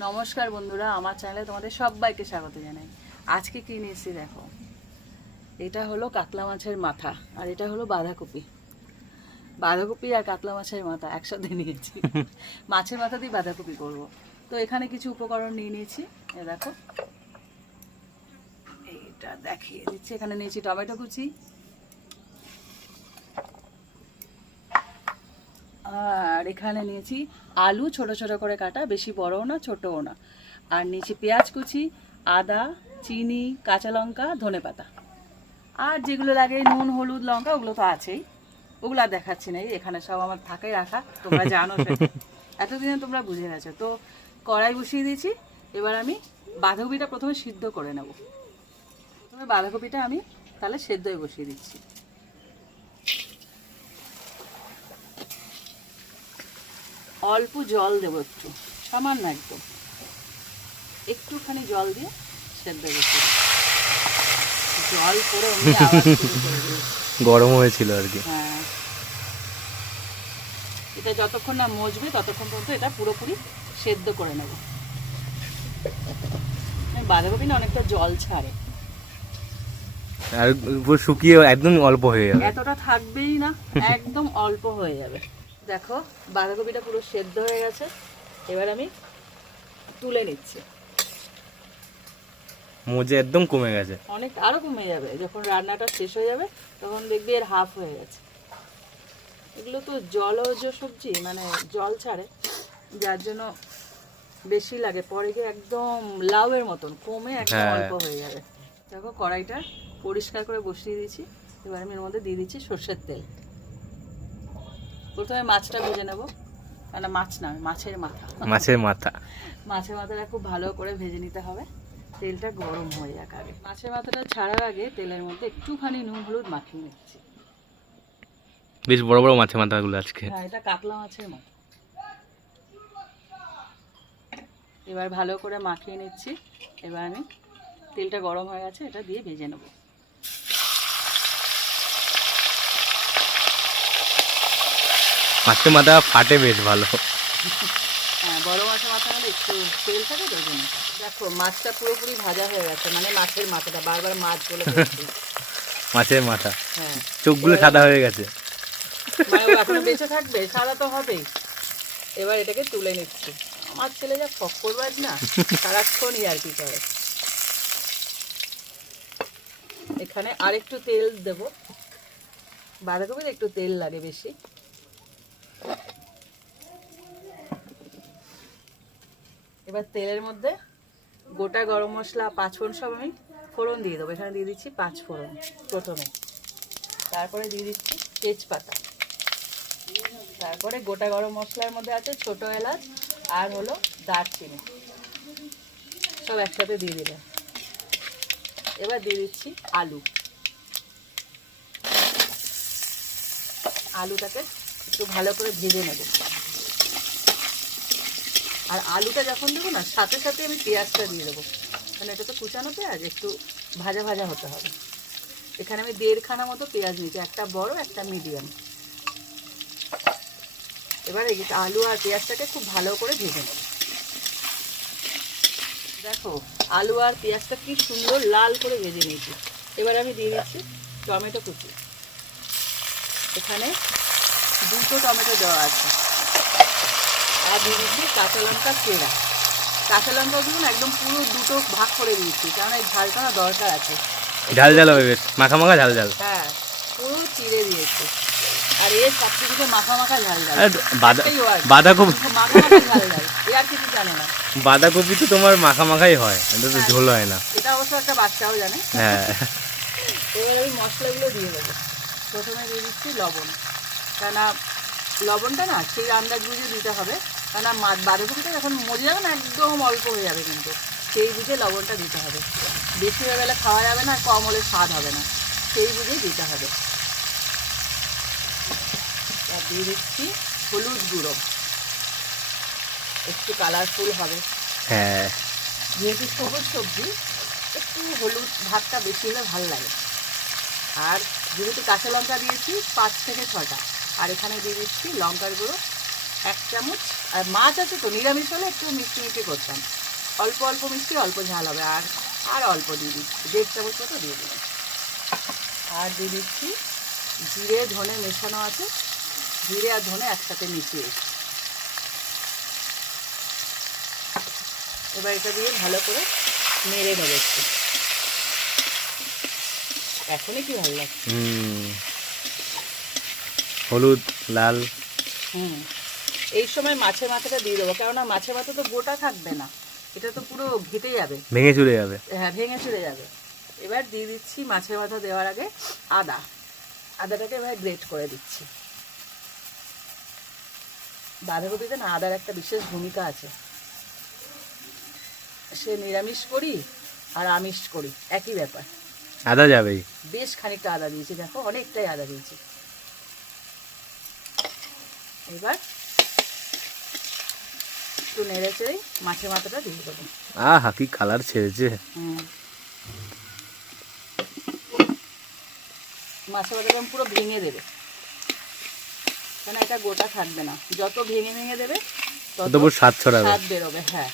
নমস্কার বন্ধুরা আমার চ্যানেলে তোমাদের সবাইকে স্বাগত জানাই। আজকে কি নিয়েছি দেখো? এটা হলো কাতলা মাছের মাথা আর এটা হলো বাঁধাকপি। বাঁধাকপি আর কাতলা মাছের মাথা একসাথে নিয়েছি। মাছের মাথা দিয়ে বাঁধাকপি করব। তো এখানে কিছু উপকরণ নিয়ে নিয়েছি। এ দেখো। এইটা দেখিয়ে দিচ্ছি। এখানে নিয়েছি টমেটো কুচি আর এখানে নিয়েছি আলু ছোট ছোট করে কাটা বেশি বড়ও না ছোটও না। আর নিয়েছি পেঁয়াজ কুচি আদা চিনি কাঁচা লঙ্কা ধনে পাতা। আর যেগুলো লাগে নুন হলুদ লঙ্কা ওগুলো তো আছেই। ওগুলো আর দেখাচ্ছি না এই এখানে সব আমার থাকাই রাখা তোমরা জানো। এতদিনে তোমরা বুঝে গেছো। তো কড়াই বসিয়ে দিয়েছি এবার আমি বাঁধাকপিটা প্রথমে সিদ্ধ করে নেব। প্রথমে বাঁধাকপিটা আমি তাহলে সেদ্ধই বসিয়ে দিচ্ছি। অল্প জল দেবো একটু সামান্য একদম। একটুখানি জল দিয়ে সেদ্ধ বসিয়ে জল করে। গরম হয়েছিল আর কি। হ্যাঁ। এটা যতক্ষণ না মজবে ততক্ষণ পর্যন্ত এটা পুরোপুরি সেদ্ধ করে নেব। বাঁধাকপি না অনেকটা জল ছাড়ে। আর শুকিয়ে একদম অল্প হয়ে যাবে। এতটা থাকবেই না একদম অল্প হয়ে যাবে। দেখো বাঁধাকপিটা পুরো সেদ্ধ হয়ে গেছে। এবার আমি তুলে নিচ্ছি। মজে একদম কমে গেছে। অনেক আরও কমে যাবে। যখন রান্নাটা শেষ হয়ে যাবে তখন দেখবি এর হাফ হয়ে গেছে। এগুলো তো জলজ সবজি মানে জল ছাড়ে। যার জন্য বেশি লাগে। পরে গিয়ে একদম লাউয়ের মতন কমে একদম হ্যাঁ। অল্প হয়ে যাবে। দেখো কড়াইটা পরিষ্কার করে বসিয়ে দিয়েছি। এবার আমি এর মধ্যে দিয়ে দিচ্ছি সর্ষের তেল। প্রথমে মাছটা ভেজে নেব। মানে মাছ না মাছের মাথা। মাছের মাথা। মাছের মাথাটা খুব ভালো করে ভেজে নিতে হবে। তেলটা গরম হয়ে যাক আগে। মাছের মাথাটা ছাড়ার আগে তেলের মধ্যে একটুখানি নুন হলুদ মাখিয়ে নিচ্ছি। বেশ বড় বড় মাছের মাথাগুলো আজকে। হ্যাঁ এটা কাতলা মাছের মাথা। এবার ভালো করে মাখিয়ে নিচ্ছি। এবার আমি তেলটা গরম হয়ে গেছে এটা দিয়ে ভেজে নেব। মাছের মাথা ফাটে বেশ ভালো। হ্যাঁ বড় মাছের মাথা হলে একটু তেল থাকে তো জন্য। দেখো মাছটা পুরোপুরি ভাজা হয়ে গেছে মানে মাছের মাথাটা বারবার মাছ বলে মাছের মাথা। হ্যাঁ। চোখগুলো সাদা হয়ে গেছে। মানে বেঁচে থাকবে সাদা তো হবেই। এবার এটাকে তুলে নিচ্ছি। আমার ছেলে যা ফক্করবাজ না সারাক্ষণই আর কি করে। এখানে আরেকটু তেল দেব। বাঁধাকপির একটু তেল লাগে বেশি। এবার তেলের মধ্যে গোটা গরম মশলা, পাঁচফোড়ন সব আমি ফোড়ন দিয়ে দেবো। এখানে দিয়ে দিচ্ছি পাঁচ ফোড়ন প্রথমে। তারপরে দিয়ে দিচ্ছি তেজপাতা। তারপরে গোটা গরম মশলার মধ্যে আছে ছোট এলাচ আর হলো দারচিনি। সব একসাথে দিয়ে দিলাম। এবার দিয়ে দিচ্ছি আলু। আলুটাকে একটু ভালো করে ভেজে নেব। আর আলুটা যখন দেবো না, সাথে সাথে আমি পেঁয়াজটা দিয়ে দেবো। কারণ এটা তো কুচানো পেঁয়াজ, একটু ভাজা ভাজা হতে হবে। এখানে আমি দেড়খানা মতো পেঁয়াজ নিয়েছি, একটা বড়, একটা মিডিয়াম। এবার এই আলু আর পেঁয়াজটাকে খুব ভালো করে ভেজে নেব। দেখো, আলু আর পেঁয়াজটা কি সুন্দর লাল করে ভেজে নিয়েছি। এবার আমি দিয়ে দিচ্ছি টমেটো কুচি। এখানে দুটো টমেটো দেওয়া আছে। আর দিয়ে দিচ্ছি কাঁচা লঙ্কা চেরা। কাঁচা লঙ্কাগুলো একদম পুরো দুটো ভাগ করে দিয়েছি কারণ এই ঝালটা না দরকার আছে। ঝাল ঝাল হবে বেশ মাখা মাখা ঝাল ঝাল। হ্যাঁ পুরো চিড়ে দিয়েছে। আর এর সব থেকে মাখা মাখা ঝাল ঝাল। বাঁধা বাঁধাকপি মাখা মাখা ঝাল ঝাল। এ আর কিছু জানে না। বাঁধাকপি তো তোমার মাখা মাখাই হয় এটা তো ঝোল হয় না। এটা অবশ্য একটা বাচ্চাও জানে। হ্যাঁ। এবার আমি মশলাগুলো দিয়ে দেবো। প্রথমে দিয়ে দিচ্ছি লবণ। কেননা লবণটা না সেই আন্দাজ বুঝে দিতে হবে। কেননা বাঁধাকপিটা যখন মজে যাবে না একদম অল্প হয়ে যাবে কিন্তু। সেই বুঝে লবণটা দিতে হবে। বেশি হয়ে গেলে খাওয়া যাবে না কম হলে স্বাদ হবে না। সেই বুঝেই দিতে হবে। আর দিয়ে দিচ্ছি হলুদ গুঁড়ো। একটু কালারফুল হবে। হ্যাঁ। যেহেতু সবুজ সবজি একটু হলুদ ভাতটা বেশি হলে ভালো লাগে। আর যেহেতু কাঁচা লঙ্কা দিয়েছি পাঁচ থেকে ছটা আর এখানে দিয়ে দিচ্ছি লঙ্কার গুঁড়ো। এক চামচ আর মাছ আছে তো নিরামিষ হলে একটু মিষ্টি মিষ্টি করতাম। অল্প অল্প মিষ্টি অল্প ঝাল হবে আর আর অল্প দিয়ে দিচ্ছি। দেড় চামচ মতো দিয়ে দিলাম। আর দিয়ে দিচ্ছি জিরে ধনে মেশানো আছে। জিরে আর ধনে একসাথে মিশিয়ে এবার এটা দিয়ে ভালো করে মেরে নেবে একটু। এখনই কি ভালো লাগছে? হুম। হলুদ লাল। হুম। এই সময় মাছের মাথাটা দিয়ে দেবো। কেননা মাছের মাথা তো গোটা থাকবে না। এটা তো পুরো ঘেটে যাবে। ভেঙে চলে যাবে। হ্যাঁ ভেঙে চলে যাবে। এবার দিয়ে দিচ্ছি মাছের মাথা দেওয়ার আগে আদা। আদাটাকে এবার গ্রেট করে দিচ্ছি। বাঁধাকপিতে না আদার একটা বিশেষ ভূমিকা আছে। সে নিরামিষ করি আর আমিষ করি। একই ব্যাপার। আদা যাবেই। বেশ খানিকটা আদা দিয়েছি। দেখো অনেকটাই আদা দিয়েছি। এবার একটু নেড়ে চেড়ে মাছের মাথাটা দিয়ে দেবো। আহা কি কালার ছেড়েছে। মাছের মাথাটা পুরো ভেঙে দেবে। কেন এটা গোটা থাকবে না। যত ভেঙে ভেঙে দেবে তত তত স্বাদ ছড়াবে। স্বাদ বেরোবে হ্যাঁ।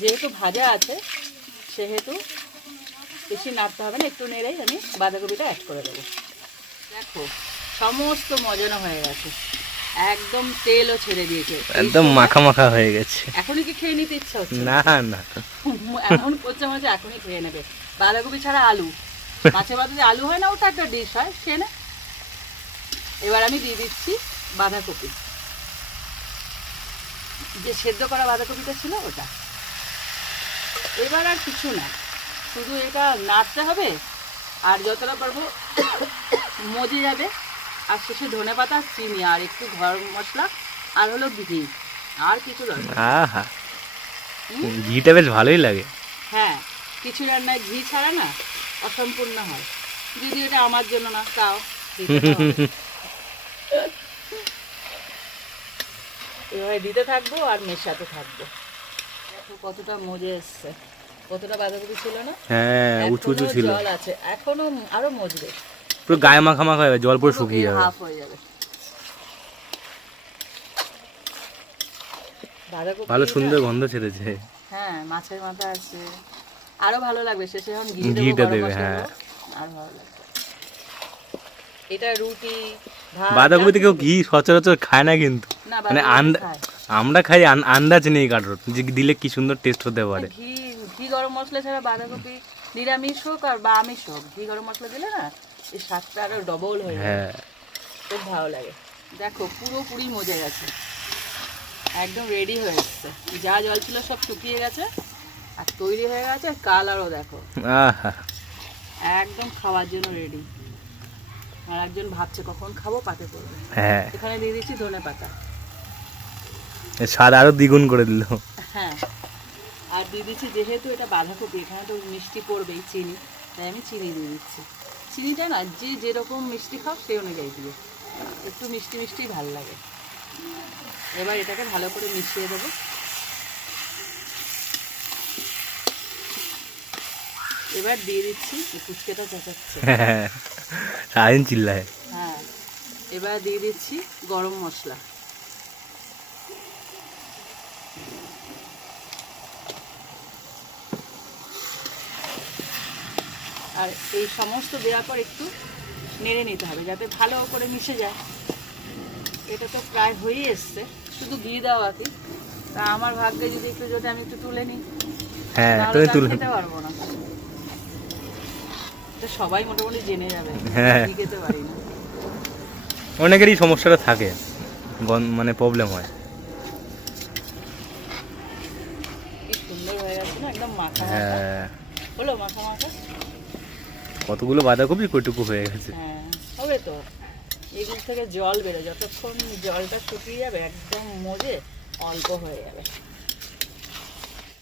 যেহেতু ভাজা আছে সেহেতু বেশি নাড়তে হবে না একটু নেড়েই আমি বাঁধাকপিটা অ্যাড করে দেবো। দেখো সমস্ত মজানো হয়ে গেছে। একদম তেলও ছেড়ে দিয়েছে। একদম মাখা মাখা হয়ে গেছে। এখনই কি খেয়ে নিতে ইচ্ছা হচ্ছে? না না। এখন করছে মাঝে এখনই খেয়ে নেবে। বাঁধাকপি ছাড়া আলু। মাছের মাথা যে আলু হয় না ওটা একটা ডিশ হয় খেয়ে নে। এবার আমি দিয়ে দিচ্ছি বাঁধাকপি। যে সেদ্ধ করা বাঁধাকপিটা ছিল ওটা। এবার আর কিছু না। শুধু এটা নাড়তে হবে আর যতটা পারব মজে যাবে। আর শেষে ধনে পাতা চিনি আর একটু গরম মশলা আর হলো ঘি। আর কিছু দরকার আহা। ঘিটা বেশ ভালোই লাগে। হ্যাঁ কিছু রান্নায় ঘি ছাড়া না অসম্পূর্ণ হয়। যদি এটা আমার জন্য না তাও এভাবে দিতে থাকব আর মেশাতে থাকব। কতটা মজে এসছে। কতটা বাঁধাকপি ছিল না? হ্যাঁ উঁচু উঁচু ছিল। জল আছে। এখনও আরও মজবে। পুরো গায়ে মাখা মাখা হয়ে জল পুরো শুকিয়ে যাবে। বাঁধাকপি ভালো সুন্দর গন্ধ ছেড়েছে। হ্যাঁ মাছের মাথা আছে। আরও ভালো লাগবে শেষে যখন ঘি ঘিটা দেবে, হ্যাঁ। আরও ভালো লাগবে। এটা রুটি কেউ কিছু- ঘি সচরাচর খায় না কিন্তু। মানে বাঁধাকপি। আমরা খাই আন্দাজ নেই কারোর। যে দিলে কি সুন্দর টেস্ট হতে পারে। ঘি ঘি গরম মশলা ছাড়া বাঁধাকপি নিরামিষ হোক আর বা আমিষ হোক ঘি গরম মশলা দিলে না এই স্বাদটা আরও ডবল হয়ে যায়। হ্যাঁ। খুব ভালো লাগে। দেখো পুরোপুরি মজে গেছে। একদম রেডি হয়ে এসছে। যা জল ছিল সব শুকিয়ে গেছে আর তৈরি হয়ে গেছে কালারও দেখো। আহা। একদম খাওয়ার জন্য রেডি আর একজন ভাবছে কখন খাব? পাতে করবে হ্যাঁ। এখানে দিয়ে দিচ্ছি ধনে পাতা। স্বাদ আরও দ্বিগুণ করে দিল। হ্যাঁ। আর দিয়ে দিচ্ছি যেহেতু এটা বাঁধাকপি এখানে তো মিষ্টি পড়বেই চিনি। তাই আমি চিনি দিয়ে দিচ্ছি। চিনিটা না যে যেরকম মিষ্টি খাও সেই অনুযায়ী দিয়ে একটু মিষ্টি মিষ্টি ভালো লাগে। এবার এটাকে ভালো করে মিশিয়ে দেবো। এবার দিয়ে দিচ্ছি ফুচকেটা চেঁচাচ্ছে। হ্যাঁ চিল্লায়। হ্যাঁ এবার দিয়ে দিচ্ছি গরম মশলা। আর এই সমস্ত দেওয়ার পর একটু নেড়ে নিতে হবে যাতে ভালো করে মিশে যায়। এটা তো প্রায় হয়েই এসছে শুধু ঘি দেওয়া কি তা আমার ভাগ্যে যদি একটু যদি আমি একটু তুলে নিই হ্যাঁ তাহলে তুমি তো আমি তুলে। খেতে পারব না। তো সবাই মোটামুটি জেনে যাবে হ্যাঁ। খেতে পারি না। অনেকেরই সমস্যাটা থাকে মানে প্রবলেম হয়। কি সুন্দর হয়ে গেছে না একদম মাখা। হ্যাঁ। হলো মাখা মাখা? কতগুলো বাঁধাকপি কইটুকু হয়ে গেছে। হ্যাঁ হবে তো। এগুলো থেকে জল বেরো যতক্ষণ জলটা শুকিয়ে যাবে একদম মজে অল্প হয়ে যাবে।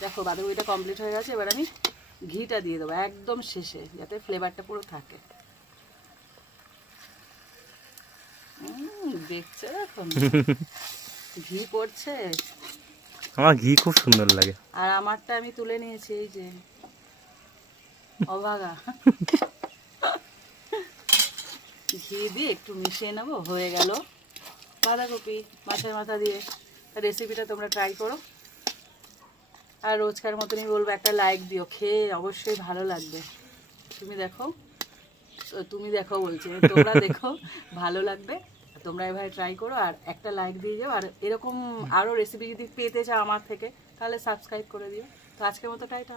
দেখো বাঁধাকপিটা কমপ্লিট হয়ে গেছে এবার আমি ঘিটা দিয়ে দেবো একদম শেষে যাতে ফ্লেভারটা পুরো থাকে। দেখছ এখন? ঘি পড়ছে? আমার ঘি খুব সুন্দর লাগে। আর আমারটা আমি তুলে নিয়েছি এই যে। অভাগা ঘি দিয়ে একটু মিশিয়ে নেব হয়ে গেল। বাঁধাকপি মাছের মাথা দিয়ে। রেসিপিটা তোমরা ট্রাই করো। আর রোজকার মতনই বলব একটা লাইক দিও। খেয়ে অবশ্যই ভালো লাগবে। তুমি দেখো তুমি দেখো বলছি তোমরা দেখো ভালো লাগবে। তোমরা এভাবে ট্রাই করো আর একটা লাইক দিয়ে যাও। আর এরকম আরও রেসিপি যদি পেতে চাও আমার থেকে তাহলে সাবস্ক্রাইব করে দিও। তো আজকের মতো টাইটা